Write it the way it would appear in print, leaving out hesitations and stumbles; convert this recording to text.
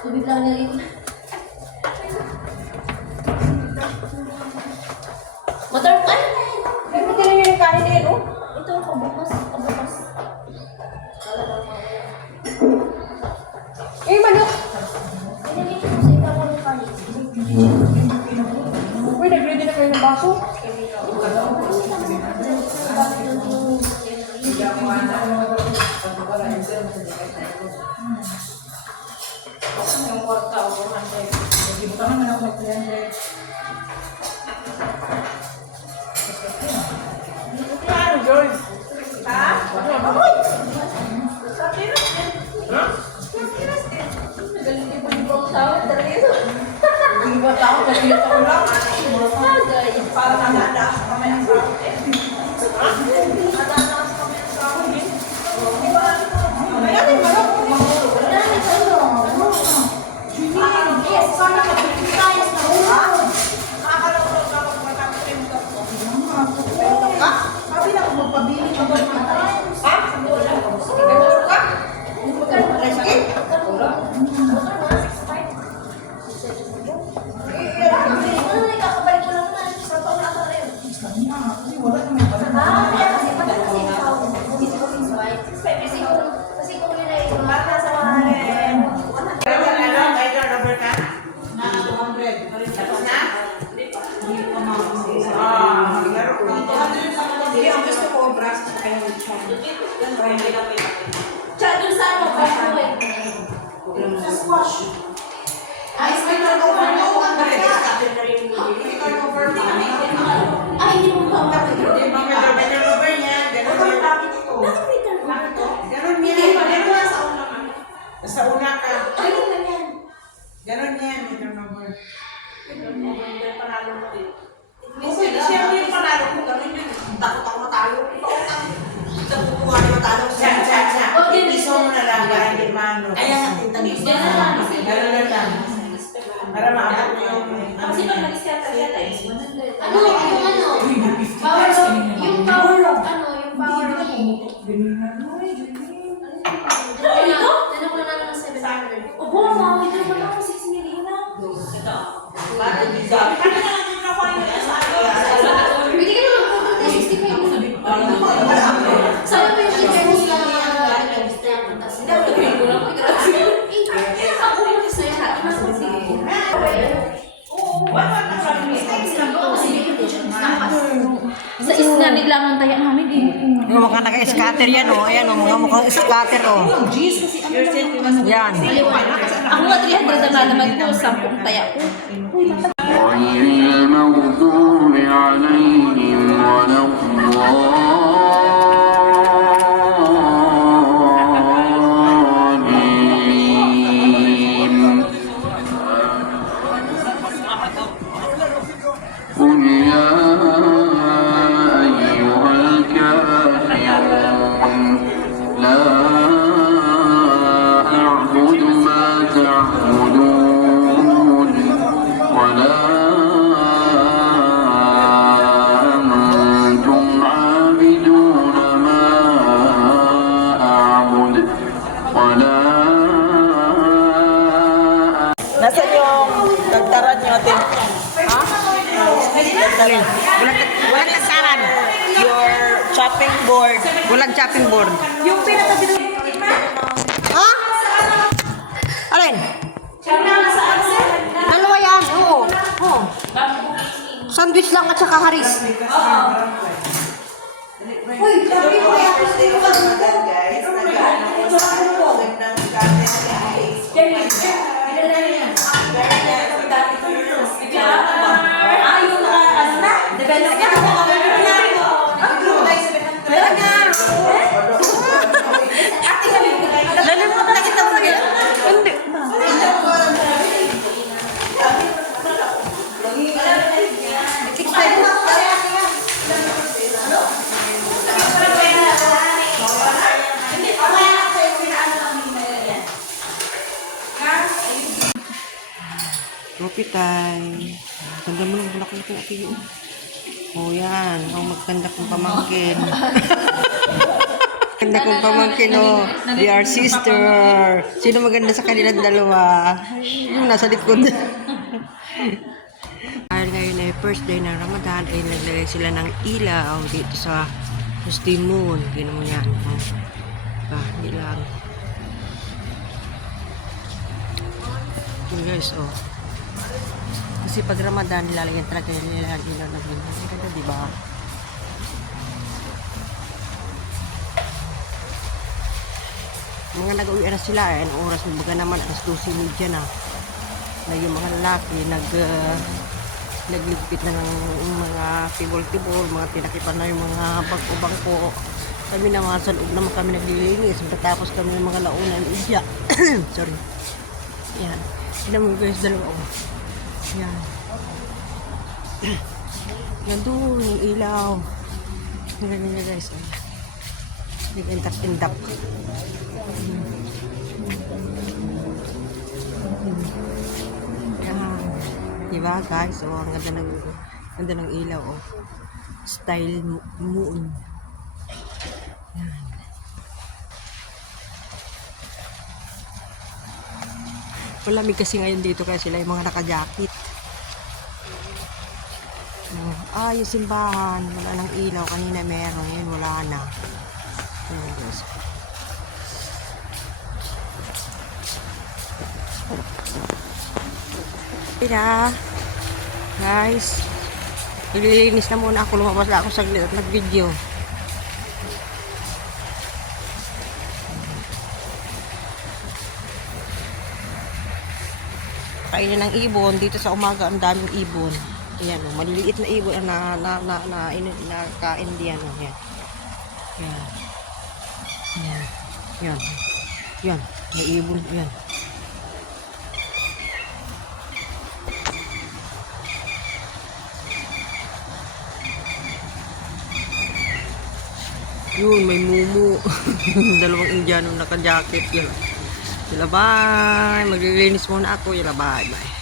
Tubig lang na rin. Motor mo ay? Ay, mo tira yung kanin na yun, oh. Ito, kabukas. Kabukas. Eh, manok! Pinagin ko sa iba ko ng kanin. Uy, nag-ready na kayo ng baso? Yung kwarta o 400. Nag-ibutan naman ako ng 300. Ano, George? Ha? Amoy! Sa piras din. Ha? Sa piras din. Nagaling din pa yung brown towel. Hindi ba tao? Kasi ito ko lang. Para nadadaas pa may ang brown. Ha? Nadadaas pa may ang brown. Di ba? Ay, natin manok. Yes, sana ka tayo sa una. Nakakalawag ka pag matapos yung tatlo. Ha? Sabi na kung magpabili ka ba ng ha? Ganun ka? Sige? Ano na kakabalik ko lang na? Sa taon na ka rin. Kasi wala naman pala. Kaya kasi pati kasi ikaw. Kasi kung yun ay bata sa mga Dun sa ano, Sa squash. Ay, may turnover na ako. Turnover na. ay, hindi mo ba bakit? Hindi ba may turnover niya? Ganun yung dami dito. Bakit may turnover to? Ganun yan. Ganun yan sa una ka. Sa una ka. Ay, ganun yan. Ganun yan, may turnover. Yung panalo mo din. Okay, siya yung panalo ko. Ganun yun. Takot ako matalo. Sa kukuha ni matalo. Siya. Oh, din Iso mo na lang para hindi mano. Kaya natin tamis. Ganun na lang. Para maabot mo yung... Kasi pag nag-iskata siya tayo, ano, yung ano, power of, yung power of, ano, yung power of, ito? Tanong ko na lang ng 700. Opo, mami, ito mo lang 6 million na. Ito. Para di sa... Kaya na lang yung nakuha yung sa Hindi ka naman po 65 mo. Sabi mo yung interviews na sa isla nila ng taya namin eh. Yung mga naka-scatter yan, oh. Ayan, oh. Mga mukhang scatter, oh. Yan. Ako nga 300 na naman ko, 10 taya ko. غير المغضوب عليهم ولا الضالين قل يا أيها الكافرون لا أعبد ما تعبدون ولا أنتم عابدون ما أعبد ولا Nasaan yung nagtaran nyo atin? Ha? board. Walang chopping board. Yung pinaka-binili. Ha? Alin? Saan? Dalawa yan. Oo. Oo. Sandwich lang at saka haris. Uy, sabi mo yan. Guys, nag-ano ko sa ng Develop niya. Lalimot na kita mo yan. Hindi. Lupitay. Ganda mo ng bulak nito, Ate Yu. Oh, yan. Ang maganda kong pamangkin. Maganda kong pamangkin, oh. They are sister. Sino maganda sa kanilang dalawa? Yung nasa likod. Dahil ngayon ay first day ng Ramadan, ay naglagay sila ng ilaw dito sa Misty Moon. Gino mo yan. Hindi lang. Yun guys, oh. Kasi pag Ramadan, nilalagyan talaga nila ng ilaw na gano'n. Kasi ganda, diba? Mga nag-uwi na sila, anong oras mo baga naman, alas 12:30 na. Na yung mga lalaki, nagligpit na ng mga tibol-tibol, mga tinakipan na yung mga bangko-bangko. Kami naman, sa loob naman kami naglilinis. Matapos kami ng mga launa ng isya. Sorry. Yan. Tignan mo guys, dalawa ko. Yan. Yan doon, yung ilaw. Tignan nyo guys. Nag-intap-intap. Yan. Diba guys? Oh, ang ganda ng ilaw. Oh. Style moon. Yan. Malamig kasi ngayon dito kaya sila yung mga naka-jacket. Yung simbahan. Wala ng ilaw. Kanina meron. Ngayon wala na. Ayan guys. Kaya guys, naglilinis na muna ako. Lumabas na ako saglit at nag-video. Kainin ng ibon dito sa umaga, ang daming ibon. Ayan, oh, maliliit na ibon na kain diyan, oh, yan. Yan. Yan. Yan. Yan, may ibon yan. Yun, may mumu. Dalawang Indiano naka-jacket yan. Sila bye. Maglilinis muna ako. Sila bye. Bye.